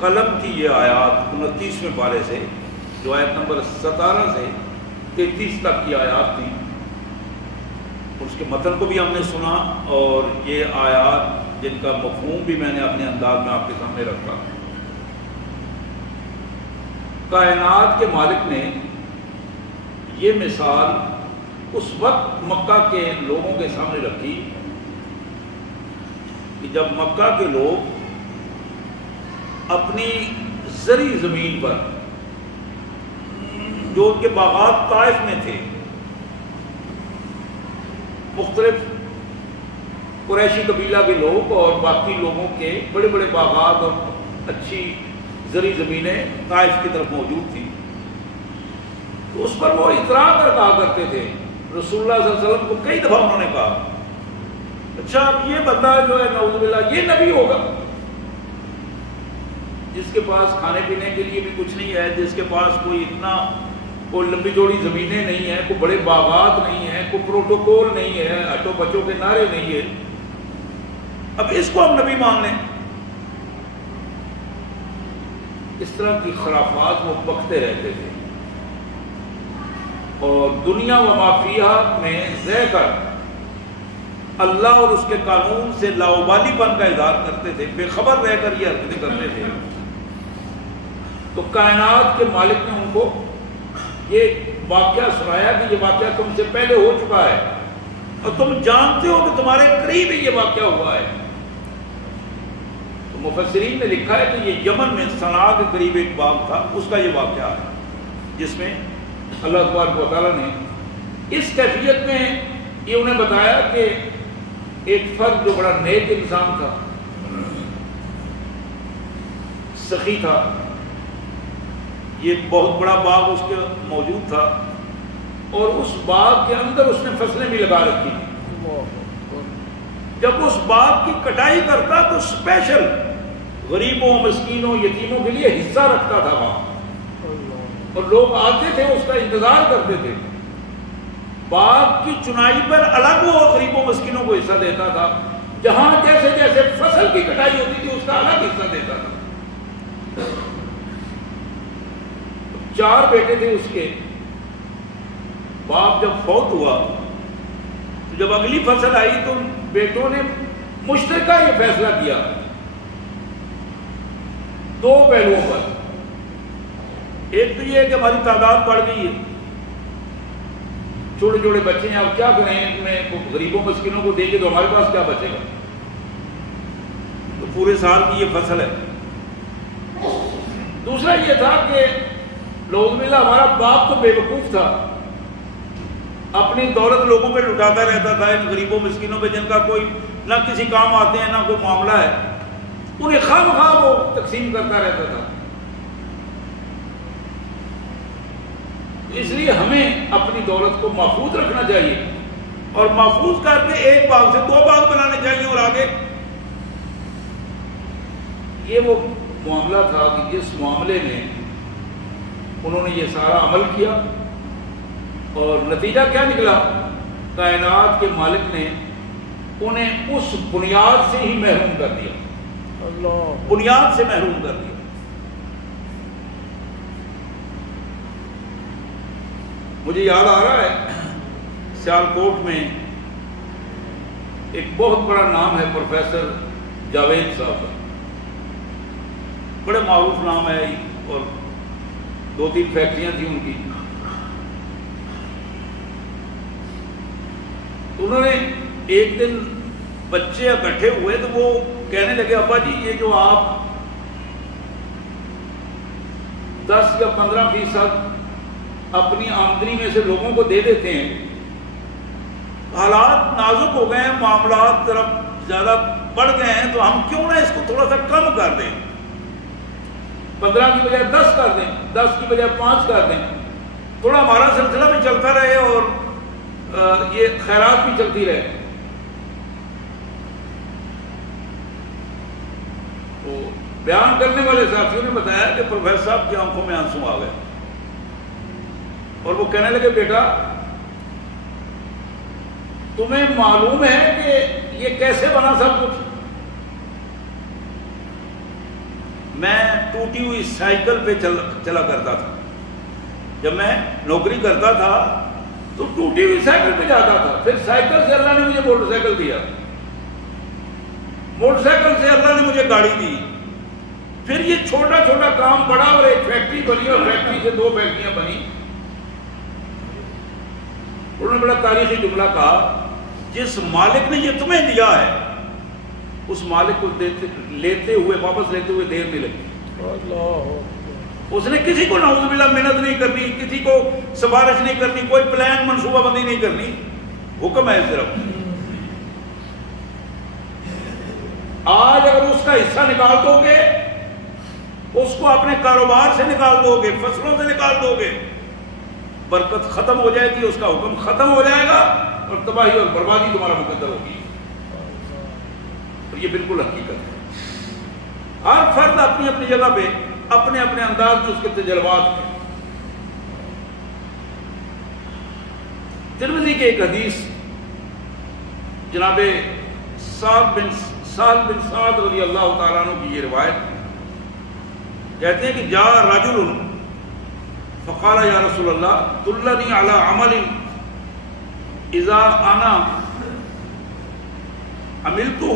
قلم کی یہ آیات 29ویں پارے سے، جو آیت نمبر 17 سے 33 تک کی آیات تھی، اس کے متن کو بھی ہم نے سنا، اور یہ آیات جن کا مفہوم بھی میں نے اپنے انداز میں آپ کے سامنے رکھا۔ کائنات کے مالک نے یہ مثال اس وقت مکہ کے لوگوں کے سامنے رکھی کہ جب مکہ کے لوگ اپنی زرعی زمین پر، جو ان کے باغات طائف میں تھے، مختلف قریشی قبیلہ کے لوگ اور باقی لوگوں کے بڑے بڑے باغات اور اچھی زرعی زمینیں طائف کی طرف موجود تھیں، تو اس پر وہ اطراء کر کہا کرتے تھے۔ رسول اللہ صلی اللہ علیہ وسلم کو کئی دفعہ انہوں نے کہا، اچھا اب یہ بندہ جو ہے نعوذ باللہ یہ نبی ہوگا جس کے پاس کھانے پینے کے لیے بھی کچھ نہیں ہے، جس کے پاس کوئی اتنا کوئی لمبی چوڑی زمینیں نہیں ہیں، کوئی بڑے باغات نہیں ہیں، کوئی پروٹوکول نہیں ہے، اٹو بچوں کے نعرے نہیں ہے، اب اس کو ہم نبی مان لیں؟ اس طرح کی خرافات وہ بکتے رہتے تھے، اور دنیا و ما فیہا میں رہ کر اللہ اور اس کے قانون سے لاابالی پن کا اظہار کرتے تھے، بے خبر رہ کر یہ حرکتیں کرتے تھے۔ تو کائنات کے مالک نے ان کو یہ واقعہ سنایا کہ یہ واقعہ تم سے پہلے ہو چکا ہے، اور تم جانتے ہو کہ تمہارے قریب ہی یہ واقعہ ہوا ہے۔ تو مفسرین نے لکھا ہے کہ یہ یمن میں صنعاء کے قریب ایک باغ تھا، اس کا یہ واقعہ ہے، جس میں اللہ تبارک و تعالیٰ نے اس کیفیت میں یہ انہیں بتایا کہ ایک فرد جو بڑا نیک انسان تھا، سخی تھا، یہ بہت بڑا باغ اس کے موجود تھا، اور اس باغ کے اندر اس نے فصلیں بھی لگا رکھی تھی۔ جب اس باغ کی کٹائی کرتا تو اسپیشل غریبوں، مسکینوں، یتیموں کے لیے حصہ رکھتا تھا وہاں، اور لوگ آتے تھے اس کا انتظار کرتے تھے۔ باغ کی چنائی پر الگ وہ غریبوں مسکینوں کو حصہ دیتا تھا، جہاں جیسے جیسے فصل کی کٹائی ہوتی تھی اس کا الگ حصہ دیتا تھا۔ 4 بیٹے تھے اس کے، باپ جب فوت ہوا تو جب اگلی فصل آئی تو بیٹوں نے مشترکہ یہ فیصلہ کیا 2 پہلوؤں پر۔ ایک تو یہ ہے کہ ہماری تعداد بڑھ گئی ہے، چھوٹے چھوٹے بچے ہیں، اب کیا کریں ان میں غریبوں مسکینوں کو دیں گے تو ہمارے پاس کیا بچے گا، تو پورے سال کی یہ فصل ہے۔ دوسرا یہ تھا کہ لوگ ملا ہمارا باپ تو بے وقوف تھا، اپنی دولت لوگوں پہ لٹاتا رہتا تھا، ان غریبوں مسکینوں پہ جن کا کوئی نہ کسی کام آتے ہیں نہ کوئی معاملہ ہے، انہیں خواہ مخواہ وہ تقسیم کرتا رہتا تھا۔ اس لیے ہمیں اپنی دولت کو محفوظ رکھنا چاہیے، اور محفوظ کر کے ایک باغ سے 2 باغ بنانے چاہیے، اور آگے یہ وہ معاملہ تھا کہ جس معاملے میں انہوں نے یہ سارا عمل کیا، اور نتیجہ کیا نکلا؟ کائنات کے مالک نے انہیں اس بنیاد سے ہی محروم کر دیا، بنیاد سے محروم کر دیا۔ مجھے یاد آ رہا ہے سیالکوٹ میں ایک بہت بڑا نام ہے پروفیسر جاوید صاحب کا، بڑے معروف نام ہے، اور 2-3 فیکٹریاں تھیں ان کی۔ انہوں نے ایک دن بچے اکٹھے ہوئے تو وہ کہنے لگے، ابا جی یہ جو آپ 10 یا 15% اپنی آمدنی میں سے لوگوں کو دے دیتے ہیں، حالات نازک ہو گئے ہیں، معاملات طرف زیادہ بڑھ گئے ہیں، تو ہم کیوں نہ اس کو تھوڑا سا کم کر دیں، 15 کی بجائے 10 کر دیں، 10 کی بجائے 5 کر دیں، تھوڑا ہمارا سلسلہ بھی چلتا رہے اور یہ خیرات بھی چلتی رہے۔ تو بیان کرنے والے ساتھیوں نے بتایا کہ پروفیسر صاحب کی آنکھوں میں آنسو آ گئے، اور وہ کہنے لگے، بیٹا تمہیں معلوم ہے کہ یہ کیسے بنا سب کچھ؟ میں ٹوٹی ہوئی سائیکل پہ چلا کرتا تھا. جب میں نوکری کرتا تھا تو ٹوٹی ہوئی سائیکل پہ جاتا تھا. پھر سائیکل سے اللہ نے مجھے موٹر سائیکل دیا, موٹر سائیکل سے اللہ نے مجھے گاڑی دی. پھر یہ چھوٹا چھوٹا کام بڑا اور ایک فیکٹری بنی اور فیکٹری سے 2 فیکٹریاں بنی. انہوں نے بڑا تاریخی جملہ کہا, جس مالک نے یہ تمہیں دیا ہے اس مالک کو لیتے ہوئے واپس لیتے ہوئے دیر نہیں لگتی. اس نے کسی کو نعوذ باللہ محنت نہیں کرنی, کسی کو سفارش نہیں کرنی, کوئی پلان منصوبہ بندی نہیں کرنی, حکم ہے صرف. آج اگر اس کا حصہ نکال دو گے, اس کو اپنے کاروبار سے نکال دو گے, فصلوں سے نکال دو گے, برکت ختم ہو جائے گی, اس کا حکم ختم ہو جائے گا اور تباہی اور بربادی تمہارا مقدر ہوگی. اور یہ بالکل حقیقت ہے. ہر فرد اپنی اپنی جگہ پہ اپنے اپنے انداز میں اس کے تجربات ہیں. ترمذی کی ایک حدیث, جناب سعد بن سعد رضی اللہ تعالیٰ عنہ کی یہ روایت, کہتے ہیں کہ جا رجل فقال یا رسول اللہ دلنی علی عمل اذا انا عملته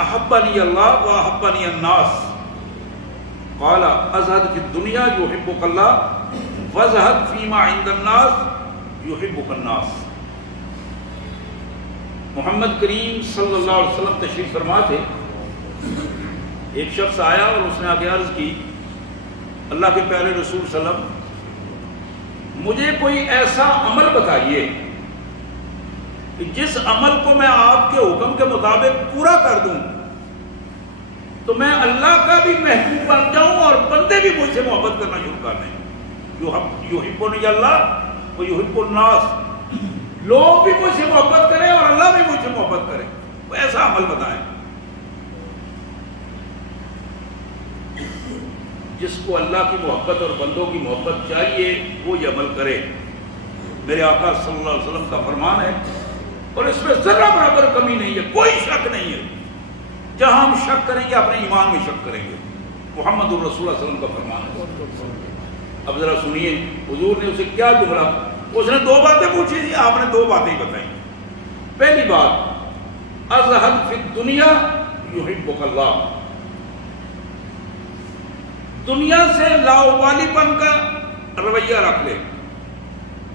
احبنی اللہ واحبنی الناس, قال ازہد فی الدنیا یحبک اللہ وازہد فیما عند الناس یحبک الناس. محمد کریم صلی اللہ علیہ وسلم تشریف فرما تھے. ایک شخص آیا اور اس نے آگے عرض کی, اللہ کے پیارے رسول صلی اللہ علیہ وسلم, مجھے کوئی ایسا عمل بتائیے کہ جس عمل کو میں آپ کے حکم کے مطابق پورا کر دوں تو میں اللہ کا بھی محبوب بن جاؤں اور بندے بھی مجھ سے محبت کرنا شروع کر دیں. یحبنی اللہ و یحب الناس, لوگ بھی مجھ سے محبت کریں اور اللہ بھی مجھ سے محبت کرے. وہ ایسا عمل بتائیں جس کو اللہ کی محبت اور بندوں کی محبت چاہیے, وہ یہ عمل کرے. میرے آقا صلی اللہ علیہ وسلم کا فرمان ہے اور اس میں ذرہ برابر کمی نہیں ہے, کوئی شک نہیں ہے. جہاں ہم شک کریں گے اپنے ایمان میں شک کریں گے. محمد الرسول صلی اللہ علیہ وسلم کا فرمان ہے. اب ذرا سنیے حضور نے اسے کیا جملہ, اس نے 2 باتیں پوچھی تھی, آپ نے 2 باتیں بتائیں. پہلی بات ازہد فی الدنیا یحبک اللہ, دنیا سے لاؤبالی پن کا رویہ رکھ لے,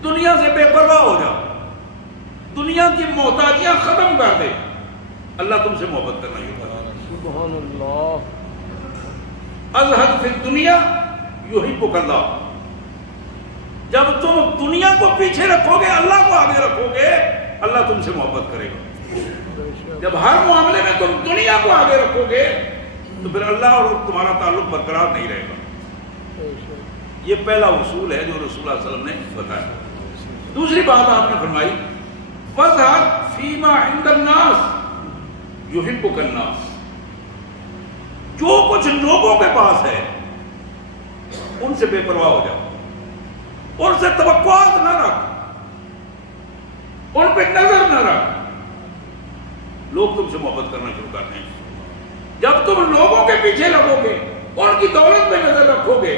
دنیا سے بے پرواہ ہو جا, دنیا کی محتاجیاں ختم کر دے, اللہ تم سے محبت کرنا شروع کر دے. سبحان اللہ. ازہد فی الدنیا یحبک اللہ, جب تم دنیا کو پیچھے رکھو گے اللہ کو آگے رکھو گے, اللہ تم سے محبت کرے گا. جب ہر معاملے میں تم دنیا کو آگے رکھو گے تو پھر اللہ اور تمہارا تعلق برقرار نہیں رہے گا. یہ پہلا اصول ہے جو رسول اللہ صلی اللہ علیہ وسلم نے بتایا. دوسری بات آپ نے فرمائی وَذْهَبْ فِيمَا عِنْدَ النَّاسِ يُحِبُّكَ النَّاسِ, جو کچھ لوگوں کے پاس ہے ان سے بے پرواہ ہو جاؤ, ان سے توقعات نہ رکھ, ان پہ نظر نہ رکھ, لوگ تم سے محبت کرنا شروع کرتے ہیں. جب تم لوگوں کے پیچھے لگو گے, ان کی دولت پہ نظر رکھو گے,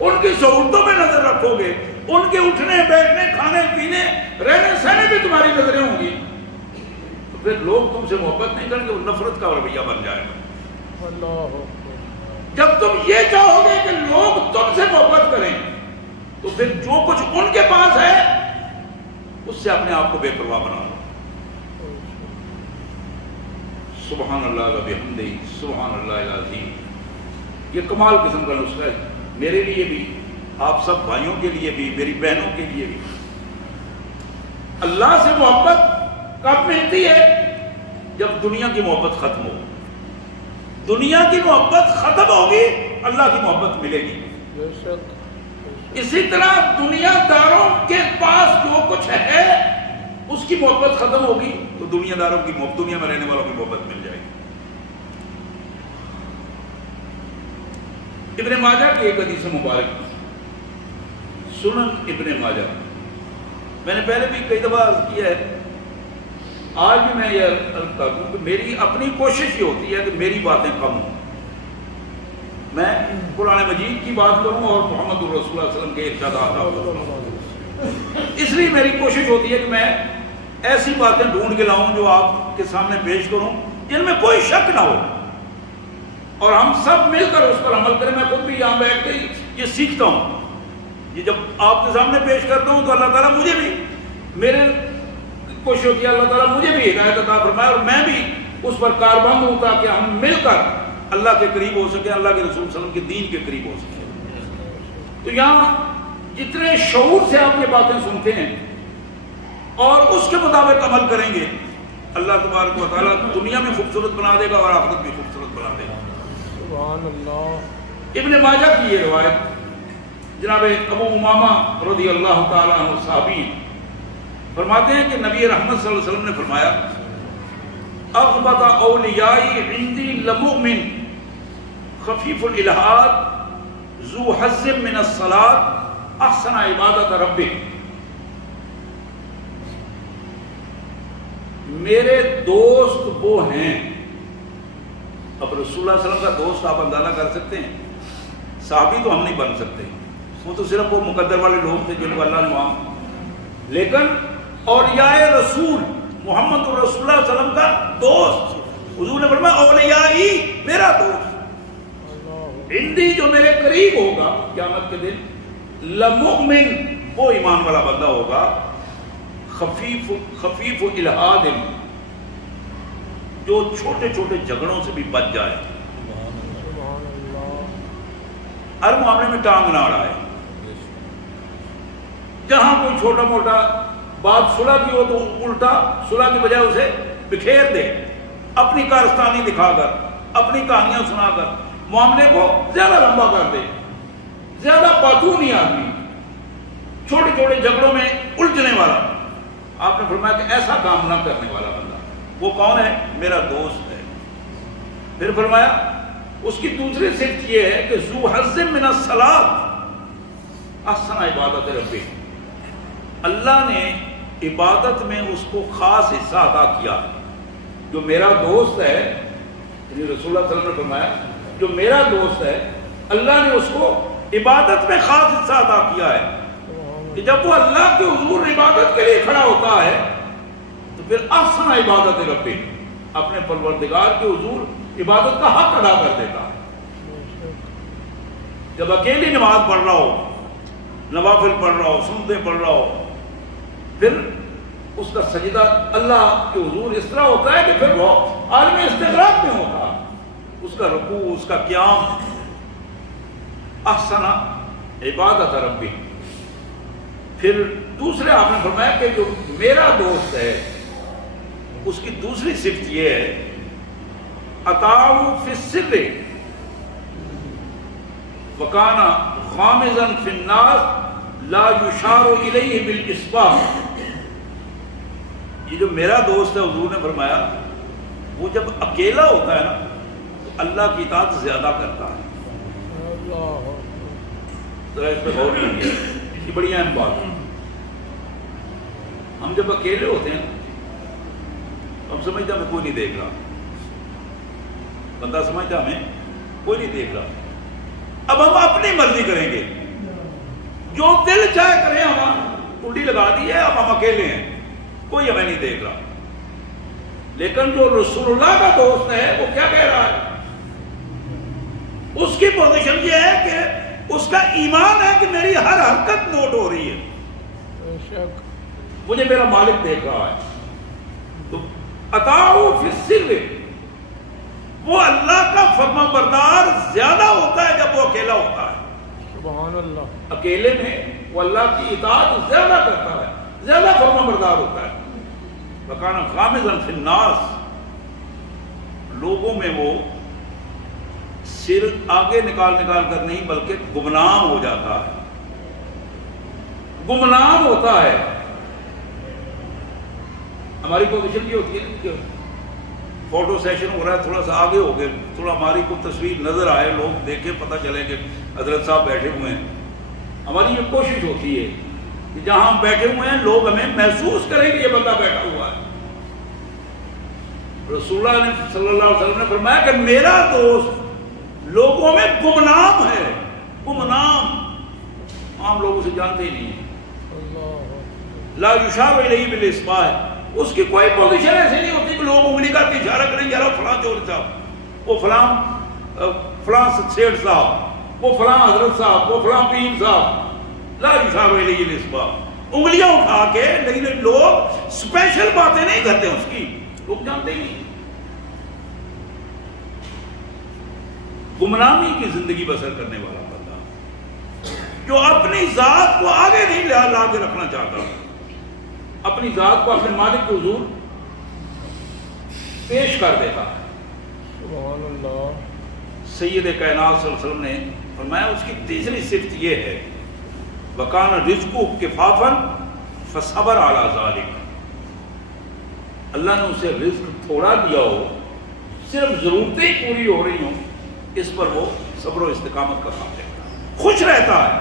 ان کی سہولتوں پہ نظر رکھو گے, ان کے اٹھنے بیٹھنے کھانے پینے رہنے سہنے پہ تمہاری نظریں ہوں گی, تو پھر لوگ تم سے محبت نہیں کریں گے, وہ نفرت کا رویہ بن جائے گا. جب تم یہ چاہو گے کہ لوگ تم سے محبت کریں تو پھر جو کچھ ان کے پاس ہے اس سے اپنے آپ کو بے پرواہ بنا لو. سبحان اللہ و بحمدہ سبحان اللہ العظیم. یہ کمال قسم کا نسخہ ہے میرے لیے بھی, آپ سب بھائیوں کے لیے بھی, میری بہنوں کے لیے بھی. اللہ سے محبت کب ملتی ہے؟ جب دنیا کی محبت ختم ہو. دنیا کی محبت ختم ہوگی, اللہ کی محبت ملے گی. اسی طرح دنیا داروں کے پاس جو کچھ ہے اس کی محبت ختم ہوگی تو دنیا داروں کی محبت, دنیا میں رہنے والوں کی محبت مل جائے گی. ابن ماجہ کی ایک حدیث مبارک, سنن ابن ماجہ, میں نے پہلے بھی کئی دفعہ عرض کیا ہے, آج بھی میں یہ عرض کرتا ہوں کہ میری اپنی کوشش یہ ہوتی ہے کہ میری باتیں کم ہوں. میں قرآن مجید کی بات کروں اور محمد الرسول صلی اللہ علیہ وسلم کے ارشادات. اس لیے میری کوشش ہوتی ہے کہ میں ایسی باتیں ڈھونڈ کے لاؤں جو آپ کے سامنے پیش کروں جن میں کوئی شک نہ ہو اور ہم سب مل کر اس پر عمل کریں. میں خود بھی یہاں بیٹھ کے یہ سیکھتا ہوں. یہ جب آپ کے سامنے پیش کرتا ہوں تو اللہ تعالیٰ مجھے بھی, میرے کوشش ہوتی ہے اللہ تعالیٰ مجھے بھی ہدایت عطا فرمائے اور میں بھی اس پر کاربند ہوں تاکہ ہم مل کر اللہ کے قریب ہو سکیں, اللہ کے رسول صلی اللہ علیہ وسلم کے دین کے قریب ہو سکیں. تو یہاں جتنے شعور سے آپ یہ باتیں سنتے ہیں اور اس کے مطابق عمل کریں گے, اللہ تبارک و تعالیٰ دنیا میں خوبصورت بنا دے گا اور آخرت بھی خوبصورت بنا دے گا. سبحان اللہ. ابن ماجہ کی یہ روایت جناب ابو امامہ رضی اللہ تعالیٰ عنہ صحابی فرماتے ہیں کہ نبی رحمت صلی اللہ علیہ وسلم نے فرمایا اغبط اولیائی عندی لمؤمن خفیف الالحاد ذو حظ من الصلاة احسن عبادت ربہ. میرے دوست وہ ہیں, اب رسول اللہ صلی اللہ علیہ وسلم کا دوست آپ اندازہ کر سکتے ہیں, صحابی تو ہم نہیں بن سکتے, وہ تو صرف وہ مقدر والے لوگ تھے جن کو اللہ نے معاف, لیکن اولیاء رسول محمد رسول اللہ صلی اللہ علیہ وسلم کا دوست, حضور نے فرمایا اولیائی میرا دوست, عندی جو میرے قریب ہوگا قیامت کے دن, لمؤمن وہ ایمان والا بندہ ہوگا, خفیف الحاد جو چھوٹے چھوٹے جھگڑوں سے بھی بچ جائے, ہر معاملے میں ٹانگ نہ اڑائے, جہاں کوئی چھوٹا موٹا بات صلح کی ہو تو الٹا صلح کی بجائے اسے بکھیر دے, اپنی کارستانی دکھا کر, اپنی کہانیاں سنا کر معاملے کو زیادہ لمبا کر دے. زیادہ پاتونی آدمی, چھوٹے چھوٹے جھگڑوں میں الجھنے والا, آپ نے فرمایا کہ ایسا کام نہ کرنے والا بندہ وہ کون ہے؟ میرا دوست ہے. پھر فرمایا اس کی دوسری صفت یہ ہے کہ ذو حظ من الصلاۃ احسن عبادت ربہ, اللہ نے عبادت میں اس کو خاص حصہ عطا کیا. جو میرا دوست ہے, یعنی رسول اللہ صلی اللہ علیہ وسلم نے فرمایا جو میرا دوست ہے اللہ نے اس کو عبادت میں خاص حصہ عطا کیا ہے کہ جب وہ اللہ کے حضور عبادت کے لیے کھڑا ہوتا ہے تو پھر احسن عبادت ربہ, اپنے پروردگار کے حضور عبادت کا حق ادا کر دیتا ہے. جب اکیلی نماز پڑھ رہا ہو, نوافل پڑھ رہا ہو, سنتے پڑھ رہا ہو, پھر اس کا سجدہ اللہ کے حضور اس طرح ہوتا ہے کہ پھر وہ عالم استغراق میں ہوتا, اس کا رکوع, اس کا قیام احسن عبادت ربہ. پھر دوسرے آپ نے فرمایا کہ جو میرا دوست ہے اس کی دوسری صفت یہ ہے اطاعہ فی السر وکان غامضا فی الناس لا یشار الیہ بالاصبع. یہ جو میرا دوست ہے حضور نے فرمایا وہ جب اکیلا ہوتا ہے نا تو اللہ کی اطاعت زیادہ کرتا ہے. ذرا اس پہ غور کیجیے, یہ بڑی اہم بات ہے. ہم جب اکیلے ہوتے ہیں ہم سمجھتے ہمیں کوئی نہیں دیکھ رہا, بندہ سمجھتا ہمیں کوئی نہیں دیکھ رہا. اب ہم اپنی مرضی کریں گے, جو دل چاہے کریں, ہم کنڈی لگا دی ہے, اب ہم اکیلے ہیں, کوئی ہمیں نہیں دیکھ رہا. لیکن جو رسول اللہ کا دوست ہے وہ کیا کہہ رہا ہے؟ اس کی پوزیشن یہ ہے کہ اس کا ایمان ہے کہ میری ہر حرکت نوٹ ہو رہی ہے, مجھے میرا مالک دیکھ رہا ہے. تو اطاعہ فی السر, وہ اللہ کا فرما بردار زیادہ ہوتا ہے جب وہ اکیلا ہوتا ہے. سبحان اللہ. اکیلے میں وہ اللہ کی اطاعت زیادہ کرتا ہے, زیادہ فرما بردار ہوتا ہے. وکان غامضا فی الناس, لوگوں میں وہ سر آگے نکال کر نہیں بلکہ گمنام ہو جاتا ہے, گمنام ہوتا ہے. ہماری پوزیشن یہ ہوتی ہے کہ فوٹو سیشن ہو رہا ہے, تھوڑا سا آگے ہو گئے, تھوڑا ہماری کو تصویر نظر آئے, لوگ دیکھیں, پتہ چلے کہ حضرت صاحب بیٹھے ہوئے ہیں. ہماری یہ کوشش ہوتی ہے کہ جہاں ہم بیٹھے ہوئے ہیں لوگ ہمیں محسوس کریں کہ یہ بندہ بیٹھا ہوا ہے. رسول اللہ صلی اللہ علیہ وسلم نے فرمایا کہ میرا دوست لوگوں میں گمنام ہے، گمنام، عام لوگ اسے جانتے ہی نہیں ہیں۔ لا یشار الیہ بالاصبع، اس کی کوئی پوزیشن ایسی نہیں ہوتی کہ لوگ انگلی کر کے اشارہ کریں یار فلاں چور صاحب، وہ فلاں سیٹ صاحب، وہ فلاں حضرت صاحب، وہ فلاں پیر صاحب۔ لا یشار الیہ بالاصبع، انگلیاں اٹھا کے، لیکن لوگ اسپیشل باتیں نہیں کرتے اس کی، لوگ جانتے ہی نہیں۔ گمنامی کی زندگی بسر کرنے والا بندہ جو اپنی ذات کو آگے نہیں لا کے رکھنا چاہتا، اپنی ذات کو اپنے مالک کے حضور پیش کر دیتا۔ سبحان اللہ۔ سید کائنات صلی اللہ علیہ وسلم نے فرمایا اس کی تیسری صفت یہ ہے، وَكَانَ رِزْقُهُ كِفَافًا فَصَبَرَ عَلَى ذَلِكَ، اللہ نے اسے رزق تھوڑا دیا ہو، صرف ضرورتیں ہی پوری ہو رہی ہوں، اس پر وہ صبر و استقامت کا کام کرتا ہے، خوش رہتا ہے،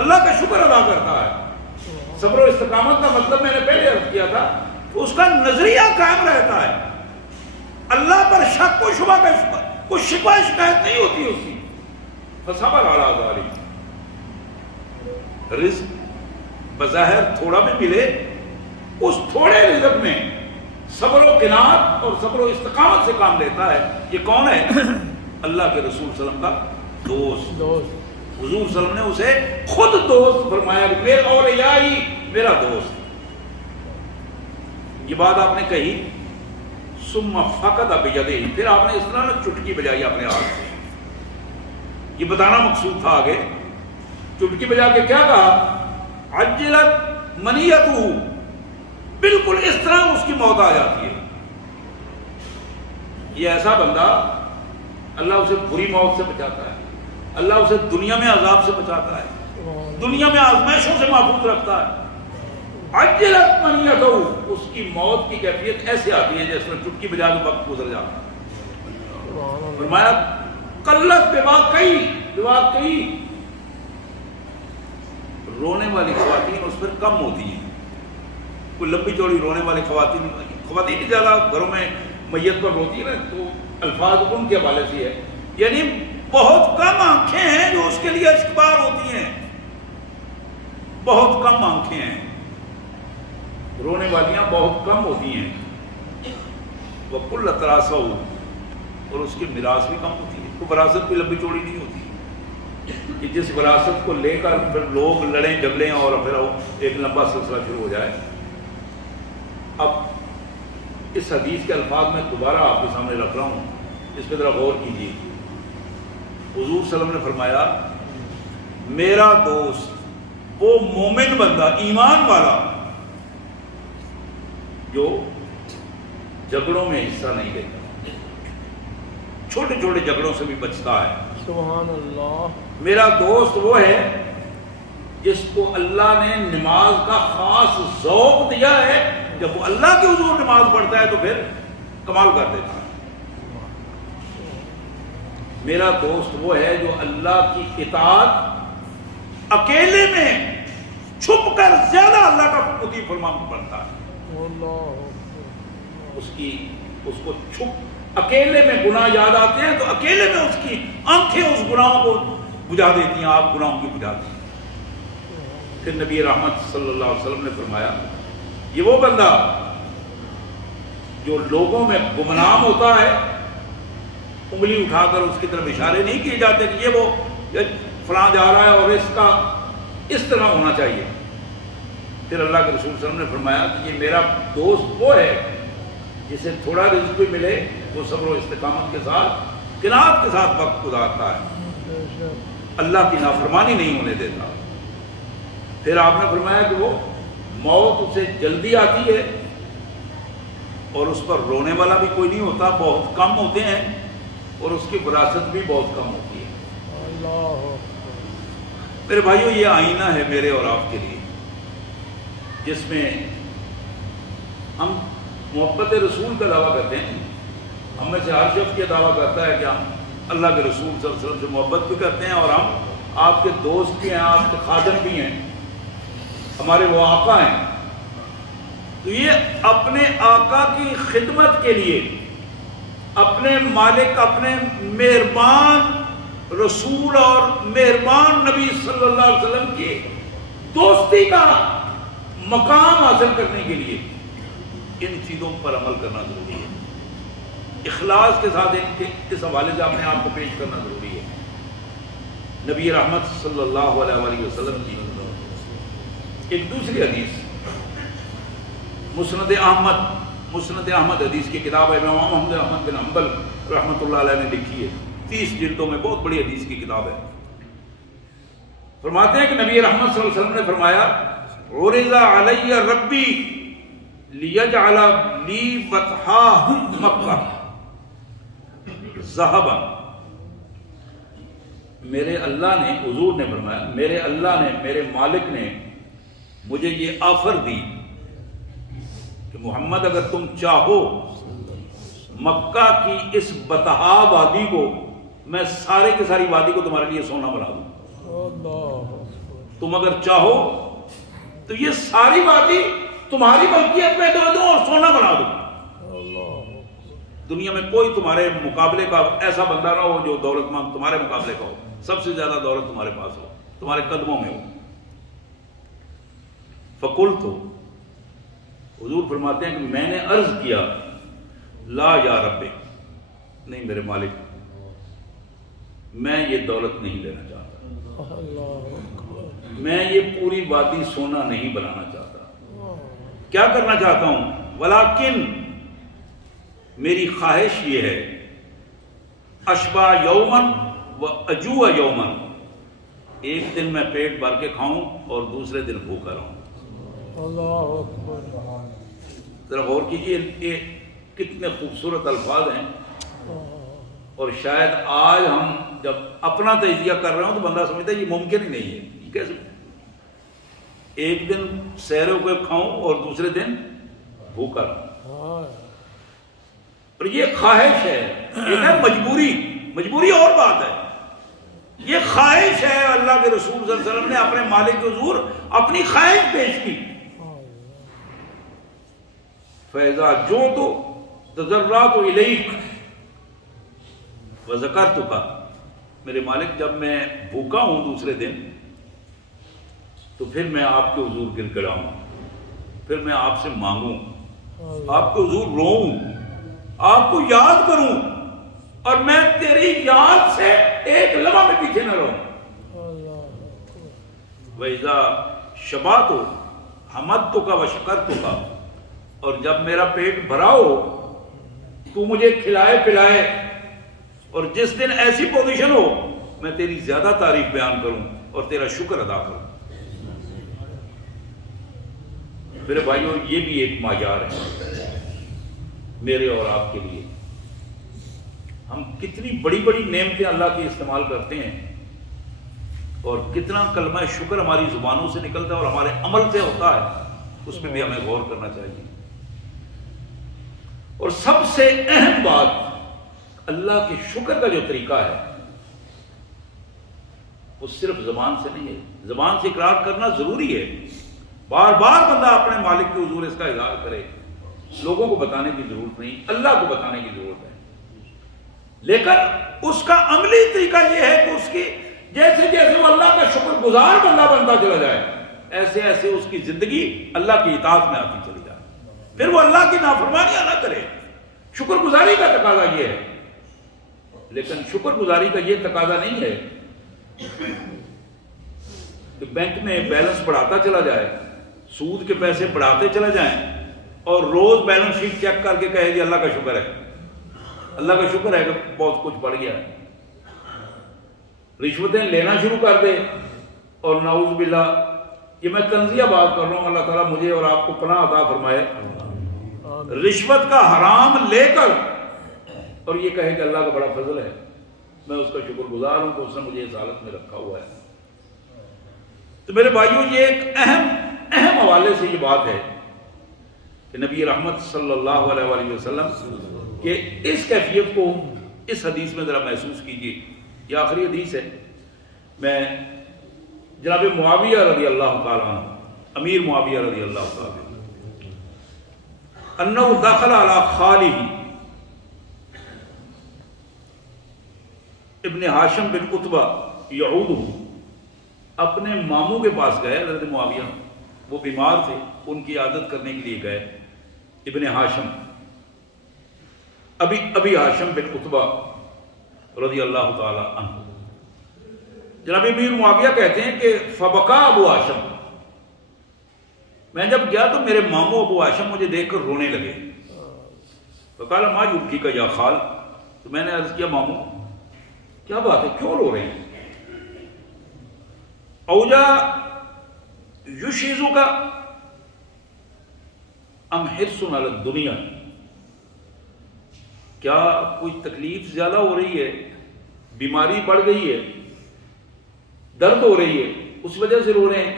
اللہ کا شکر ادا کرتا ہے۔ صبر و استقامت کا مطلب میں نے پہلے عرض کیا تھا کہ اس کا نظریہ قائم رہتا ہے، اللہ پر شک و شبہ کا کوئی شکوہ شکایت نہیں ہوتی اس کی۔ فصبر علی ذلک، رزق بظاہر تھوڑا بھی ملے، اس تھوڑے رزق میں صبر و قناعت اور صبر و استقامت سے کام لیتا ہے۔ یہ کون ہے؟ اللہ کے رسول صلی اللہ علیہ وسلم کا دوست۔ حضور صلی اللہ علیہ وسلم نے اسے خود دوست فرمایا، میرا اولیاء ہی میرا دوست۔ یہ بات آپ نے کہی، ثم فقد بیدہ، پھر آپ نے اس طرح نہ چٹکی بجائی اپنے ہاتھ سے۔ یہ بتانا مقصود تھا آگے، چٹکی بجا کے کیا کہا؟ عجلت منیتہ، بالکل اس طرح اس کی موت آ جاتی ہے۔ یہ ایسا بندہ اللہ اسے بری موت سے بچاتا ہے، اللہ اسے دنیا میں عذاب سے بچاتا ہے، دنیا میں آزمائشوں سے محفوظ رکھتا ہے۔ عجلت منیتہ، اس کی موت کی کیفیت ایسے آتی ہے جیسے چٹکی بجا کے وقت گزر جاتا ہے۔ فرمایا قلت بواقعی، رونے والی خواتین اس پر کم ہوتی ہیں، کوئی لمبی چوڑی رونے والی خواتین زیادہ گھروں میں میت پر روتی ہے نا، تو الفاظ ان کے حوالے سے ہے، یعنی بہت کم آنکھیں ہیں جو اس کے لیے اشکبار ہوتی ہیں، بہت کم آنکھیں ہیں، رونے والیاں بہت کم ہوتی ہیں۔ وَكُلَّ تَرَاسَهُ، اور اس کی میراث بھی کم ہوتی ہے، تو وراثت بھی لمبی چوڑی نہیں ہوتی کہ جس وراثت کو لے کر پھر لوگ لڑیں جھگڑیں اور پھر ایک لمبا سلسلہ شروع ہو جائے۔ اب اس حدیث کے الفاظ میں دوبارہ آپ کے سامنے رکھ رہا ہوں، اس پہ ذرا غور کیجیے۔ حضور صلی اللہ علیہ وسلم نے فرمایا میرا دوست وہ مومن بندہ، ایمان والا، جو جھگڑوں میں حصہ نہیں لیتا، چھوٹے چھوٹے جھگڑوں سے بھی بچتا ہے۔ سبحان اللہ۔ میرا دوست وہ ہے جس کو اللہ نے نماز کا خاص ذوق دیا ہے، جب وہ اللہ کے حضور نماز پڑھتا ہے تو پھر کمال کر دیتا ہے۔ میرا دوست وہ ہے جو اللہ کی اطاعت اکیلے میں چھپ کر زیادہ اللہ کا مطیع فرما بنتا ہے۔ اس کو چھپ اکیلے میں گناہ یاد آتے ہیں تو اکیلے میں اس کی آنکھیں اس گناہوں کو بجھا دیتی ہیں، آپ گناہوں کی بجھاتی ہیں۔ پھر نبی رحمت صلی اللہ علیہ وسلم نے فرمایا یہ وہ بندہ جو لوگوں میں گمنام ہوتا ہے، انگلی اٹھا کر اس کی طرف اشارے نہیں کیے جاتے کہ یہ وہ فلاں جا رہا ہے اور اس کا اس طرح ہونا چاہیے۔ پھر اللہ کے رسول صلی اللہ علیہ وسلم نے فرمایا کہ یہ میرا دوست وہ ہے جسے تھوڑا رزق بھی ملے وہ صبر و استقامت کے ساتھ، قناعت کے ساتھ وقت گزارتا ہے، اللہ کی نافرمانی نہیں ہونے دیتا۔ پھر آپ نے فرمایا کہ وہ موت اسے جلدی آتی ہے اور اس پر رونے والا بھی کوئی نہیں ہوتا، بہت کم ہوتے ہیں، اور اس کی وراثت بھی بہت کم ہوتی ہے۔ اللہ میرے بھائیوں، یہ آئینہ ہے میرے اور آپ کے لیے، جس میں ہم محبت رسول کا دعویٰ کرتے ہیں۔ ہم میں سے ہر شخص یہ دعویٰ کرتا ہے کہ ہم اللہ کے رسول صلی اللہ علیہ وسلم سے محبت بھی کرتے ہیں، اور ہم آپ کے دوست بھی ہیں، آپ کے خادم بھی ہیں، ہمارے وہ آقا ہیں۔ تو یہ اپنے آقا کی خدمت کے لیے اپنے مالک، اپنے مہربان رسول اور مہربان نبی صلی اللہ علیہ وسلم کی دوستی کا مقام حاصل کرنے کے لیے ان چیزوں پر عمل کرنا ضروری ہے، اخلاص کے ساتھ اس حوالے سے اپنے آپ کو پیش کرنا ضروری ہے۔ نبی رحمت صلی اللہ علیہ وآلہ وسلم کی ایک دوسری حدیث مسند احمد حدیث کی کتاب ہے، امام محمد احمد بن حنبل رحمۃ اللہ علیہ نے لکھی ہے، 30 جلدوں میں، بہت بڑی حدیث کی کتاب ہے۔ فرماتے ہیں کہ نبی رحمت صلی اللہ علیہ وسلم نے فرمایا عرض علی ربی لیجعل لی بطحا مکہ ذہبا، میرے اللہ نے، حضور نے فرمایا میرے اللہ نے، میرے مالک نے مجھے یہ آفر دی کہ محمد اگر تم چاہو مکہ کی اس بطحا وادی کو میں سارے کی ساری وادی کو تمہارے لیے سونا بنا دوں، تم اگر چاہو تو یہ ساری وادی تمہاری ملکیت میں دے دوں اور سونا بنا دوں۔ دنیا میں کوئی تمہارے مقابلے کا ایسا بندہ نہ ہو جو دولت مند تمہارے مقابلے کا ہو، سب سے زیادہ دولت تمہارے پاس ہو، تمہارے قدموں میں ہو۔ فقلت، حضور فرماتے ہیں کہ میں نے عرض کیا لا یا رب، نہیں میرے مالک، میں یہ دولت نہیں لینا چاہتا، میں یہ پوری وادی سونا نہیں بنانا چاہتا، کیا کرنا چاہتا ہوں، ولیکن میری خواہش یہ ہے اشبع یومن و اجوع یومن، ایک دن میں پیٹ بھر کے کھاؤں اور دوسرے دن بھوکا رہوں۔ اللہ اکبر، ذرا غور کیجیے، یہ کتنے خوبصورت الفاظ ہیں، اور شاید آج ہم جب اپنا تجزیہ کر رہے ہوں تو بندہ سمجھتا ہے یہ ممکن ہی نہیں ہے، یہ کیسے ایک دن سحروں کو کھاؤں اور دوسرے دن بھوکا رہوں۔ اور یہ خواہش ہے، یہ ہے مجبوری اور بات ہے، یہ خواہش ہے۔ اللہ کے رسول صلی اللہ علیہ وسلم نے اپنے مالک کے حضور اپنی خواہش پیش کی۔ فَإِذَا جُعْتُ تَضَرَّعْتُ إِلَيْكَ وَذَكَرْتُكَ، میرے مالک جب میں بھوکا ہوں دوسرے دن تو پھر میں آپ کے حضور گر گڑاؤں، پھر میں آپ سے مانگوں، آپ کے حضور روؤں، آپ کو یاد کروں، اور میں تیری یاد سے ایک لمحہ میں پیچھے نہ رہوں۔ وَإِذَا شَبَعْتُ حَمَدْتُكَ وَشَكَرْتُكَ، اور جب میرا پیٹ بھرا ہو تو مجھے کھلائے پلائے، اور جس دن ایسی پوزیشن ہو میں تیری زیادہ تعریف بیان کروں اور تیرا شکر ادا کروں۔ میرے بھائیوں، یہ بھی ایک معیار ہے میرے اور آپ کے لیے۔ ہم کتنی بڑی بڑی نعمتیں اللہ کی استعمال کرتے ہیں، اور کتنا کلمہ شکر ہماری زبانوں سے نکلتا ہے اور ہمارے عمل سے ہوتا ہے، اس پہ بھی ہمیں غور کرنا چاہیے۔ اور سب سے اہم بات، اللہ کے شکر کا جو طریقہ ہے وہ صرف زبان سے نہیں ہے، زبان سے اقرار کرنا ضروری ہے، بار بار بندہ اپنے مالک کے حضور اس کا اظہار کرے، لوگوں کو بتانے کی ضرورت نہیں، اللہ کو بتانے کی ضرورت ہے۔ لیکن اس کا عملی طریقہ یہ ہے کہ اس کی جیسے جیسے وہ اللہ کا شکر گزار بندہ بنتا چلا جائے، ایسے ایسے اس کی زندگی اللہ کی اطاعت میں آتی چلی جائے، پھر وہ اللہ کی نافرمانیاں نہ کرے۔ شکر گزاری کا تقاضا یہ ہے، لیکن شکر گزاری کا یہ تقاضا نہیں ہے کہ بینک میں بیلنس بڑھاتا چلا جائے، سود کے پیسے بڑھاتے چلے جائیں، اور روز بیلنس شیٹ چیک کر کے کہے جی اللہ کا شکر ہے، اللہ کا شکر ہے کہ بہت کچھ بڑھ گیا ہے۔ رشوتیں لینا شروع کر دے، اور نعوذ باللہ، یہ میں تنزیہ بات کر رہا ہوں، اللہ تعالیٰ مجھے اور آپ کو پناہ عطا فرمائے، رشوت کا حرام لے کر اور یہ کہے کہ اللہ کا بڑا فضل ہے، میں اس کا شکر گزار ہوں کہ اس نے مجھے اس حالت میں رکھا ہوا ہے۔ تو میرے بھائیوں، یہ ایک اہم حوالے سے یہ بات ہے کہ نبی رحمت صلی اللہ علیہ وآلہ وسلم کہ اس کیفیت کو اس حدیث میں ذرا محسوس کیجیے۔ یہ آخری حدیث ہے، میں جناب معاویہ رضی اللہ تعالیٰ عنہ، امیر معاویہ رضی اللہ تعالیٰ عنہ، انہ دخل علی خالہ، ابن ہاشم بن عتبہ یعود اپنے ماموں کے پاس گئے حضرت معاویہ، وہ بیمار تھے، ان کی عادت کرنے کے لیے گئے۔ ابن ہاشم ابی ہاشم بن عتبہ رضی اللہ تعالی عنہ، جناب امیر معاویہ کہتے ہیں کہ فبکا ابو ہاشم، میں جب گیا تو میرے ماموں ابو ہاشم مجھے دیکھ کر رونے لگے۔ فقال ما یبکی کا یا خال، تو میں نے عرض کیا ماموں کیا بات ہے، کیوں رو رہے ہیں؟ اوجا یشیزو کا ام حرص علی الدنیا، کیا کوئی تکلیف زیادہ ہو رہی ہے، بیماری بڑھ گئی ہے، درد ہو رہی ہے اس وجہ سے رو رہے ہیں،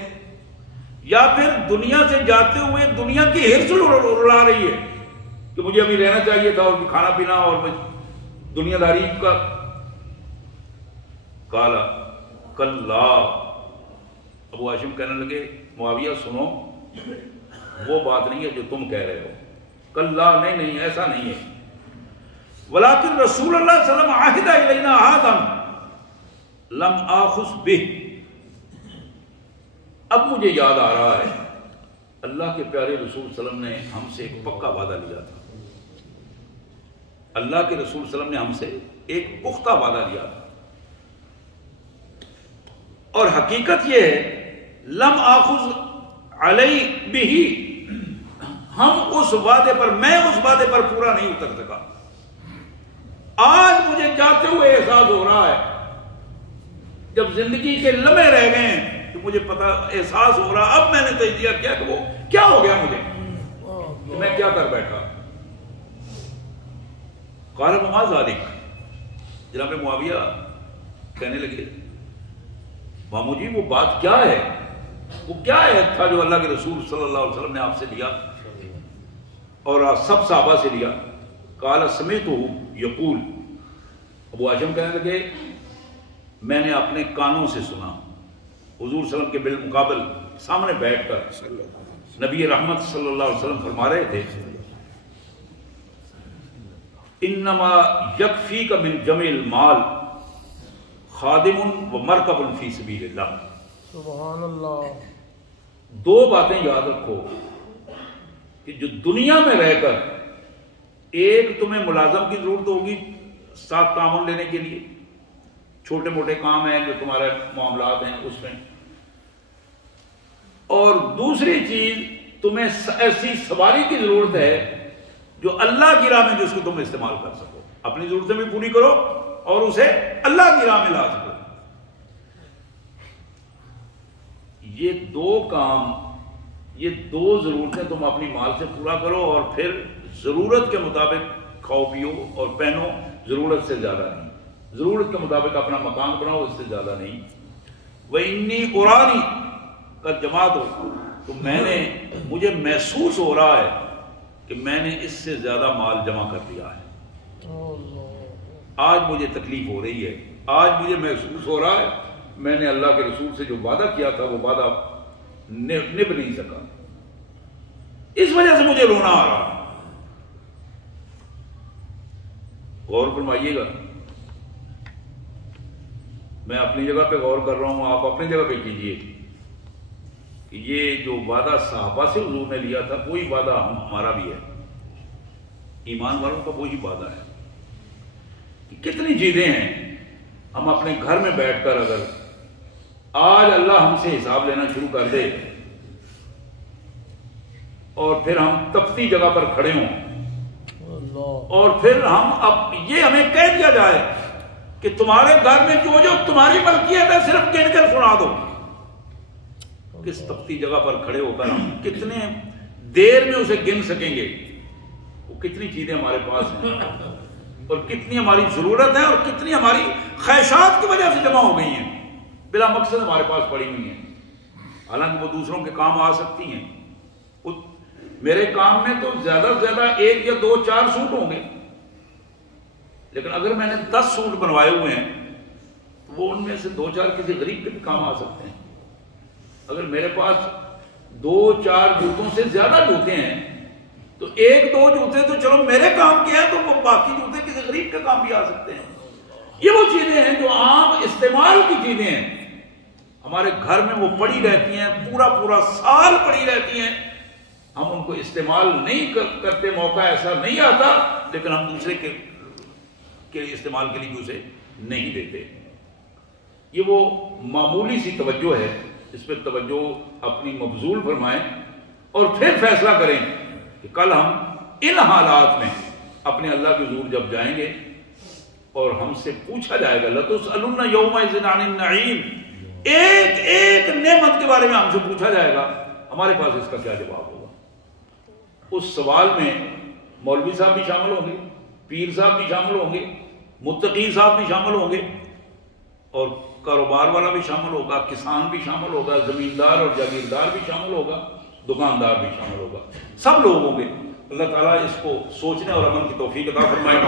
یا پھر دنیا سے جاتے ہوئے دنیا کی حرص رلا رہی ہے کہ مجھے ابھی رہنا چاہیے تھا اور کھانا پینا اور دنیا داری کا؟ کالا کلا، ابو ہاشم کہنے لگے معاویہ سنو، وہ بات نہیں ہے جو تم کہہ رہے ہو، کلا نہیں ایسا نہیں ہے، ولیکن رسول اللہ صلی اللہ علیہ وسلم عہد الینا عہدا لم آخذ بہ، اب مجھے یاد آ رہا ہے اللہ کے پیارے رسول صلی اللہ علیہ وسلم نے ہم سے ایک پکا وعدہ لیا تھا، اللہ کے رسول صلی اللہ علیہ وسلم نے ہم سے ایک پختہ وعدہ لیا تھا، اور حقیقت یہ ہے لم آخذ علی بہ، ہم اس وعدے پر، میں اس وعدے پر پورا نہیں اتر سکا۔ آج مجھے جاتے ہوئے احساس ہو رہا ہے، جب زندگی کے لمحے رہ گئے ہیں تو مجھے پتا احساس ہو رہا، اب میں نے تجزیہ کیا کہ وہ کیا ہو گیا مجھے، کہ میں کیا کر بیٹھا۔ قال وما ذلک، جناب معاویہ کہنے لگے مامو جی وہ بات کیا ہے، وہ کیا ہے تھا جو اللہ کے رسول صلی اللہ علیہ وسلم نے آپ سے لیا اور سب صحابہ سے لیا؟ قال سمعتہ یقول، ابو ہاشم کہنے لگے میں نے اپنے کانوں سے سنا حضور صلی اللہ علیہ وسلم کے بالمقابل سامنے بیٹھ کر نبی رحمت صلی اللہ علیہ وسلم فرما رہے تھے انما یکفیک من جمع المال خادم و مرکب فی سبیل اللہ، سبحان اللہ۔ دو باتیں یاد رکھو کہ جو دنیا میں رہ کر ایک تمہیں ملازم کی ضرورت ہوگی ساتھ تعاون لینے کے لیے، چھوٹے موٹے کام ہیں جو تمہارے معاملات ہیں اس میں، اور دوسری چیز تمہیں ایسی سواری کی ضرورت ہے جو اللہ کی راہ میں جس کو تم استعمال کر سکو، اپنی ضرورتیں بھی پوری کرو اور اسے اللہ کی راہ میں لا سکو۔ یہ دو کام، یہ دو ضرورتیں تم اپنی مال سے پورا کرو، اور پھر ضرورت کے مطابق کھاؤ پیو اور پہنو، ضرورت سے زیادہ نہیں، ضرورت کے مطابق اپنا مکان بناؤ، اس سے زیادہ نہیں۔ وَإِنِّي أُرَانِي قَدْ جَمَعْتُ، تو مجھے محسوس ہو رہا ہے کہ میں نے اس سے زیادہ مال جمع کر دیا ہے، آج مجھے تکلیف ہو رہی ہے، آج مجھے محسوس ہو رہا ہے میں نے اللہ کے رسول سے جو وعدہ کیا تھا وہ وعدہ نبھ نہیں سکا، اس وجہ سے مجھے رونا آ رہا۔ غور فرمائیے گا، میں اپنی جگہ پہ غور کر رہا ہوں، آپ اپنی جگہ پہ کیجئے کہ یہ جو وعدہ صحابہ سے حضور نے لیا تھا وہی وعدہ ہمارا بھی ہے، ایمان والوں کا وہی وعدہ ہے۔ کتنی چیزیں ہیں ہم اپنے گھر میں بیٹھ کر اگر آج اللہ ہم سے حساب لینا شروع کر دے اور پھر ہم تپتی جگہ پر کھڑے ہوں اور پھر یہ ہمیں کہہ دیا جائے کہ تمہارے گھر میں جو تمہاری ملکیت ہے صرف گن کر سنا دو، کس تپتی جگہ پر کھڑے ہو کر ہم کتنے دیر میں اسے گن سکیں گے؟ وہ کتنی چیزیں ہمارے پاس ہیں اور کتنی ہماری ضرورت ہے اور کتنی ہماری خواہشات کی وجہ سے جمع ہو گئی ہیں، بلا مقصد ہمارے پاس پڑی ہوئی ہیں، حالانکہ وہ دوسروں کے کام آ سکتی ہیں۔ میرے کام میں تو زیادہ سے زیادہ 1 یا 2 4 سوٹ ہوں گے، لیکن اگر میں نے 10 سوٹ بنوائے ہوئے ہیں تو وہ ان میں سے 2 4 کسی غریب کے بھی کام آ سکتے ہیں۔ اگر میرے پاس 2 4 جوتوں سے زیادہ جوتے ہیں تو 1 2 جوتے تو چلو میرے کام کے ہیں، تو وہ باقی جوتے کسی غریب کے کام بھی آ سکتے ہیں۔ یہ وہ چیزیں ہیں جو عام استعمال کی چیزیں ہیں، ہمارے گھر میں وہ پڑی رہتی ہیں، پورا پورا سال پڑی رہتی ہیں، ہم ان کو استعمال نہیں کرتے، موقع ایسا نہیں آتا، لیکن ہم دوسرے کے استعمال کے لیے اسے نہیں دیتے۔ یہ وہ معمولی سی توجہ ہے، اس پہ توجہ اپنی مبذول فرمائیں اور پھر فیصلہ کریں کہ کل ہم ان حالات میں اپنے اللہ کے حضور جب جائیں گے اور ہم سے پوچھا جائے گا لَتُسْأَلُنَّ يَوْمَئِذٍ عَنِ النَّعِيمِ، ایک ایک نعمت کے بارے میں ہم سے پوچھا جائے گا، ہمارے پاس اس کا کیا جواب ہوگا؟ اس سوال میں مولوی صاحب بھی شامل ہوں گے، پیر صاحب بھی شامل ہوں گے، متقی صاحب بھی شامل ہوں گے، اور کاروبار والا بھی شامل ہوگا، کسان بھی شامل ہوگا، زمیندار اور جاگیردار بھی شامل ہوگا، دکاندار بھی شامل ہوگا، سب لوگ ہوں گے۔ اللہ تعالیٰ اس کو سوچنے اور عمل کی توفیق عطا فرمائے۔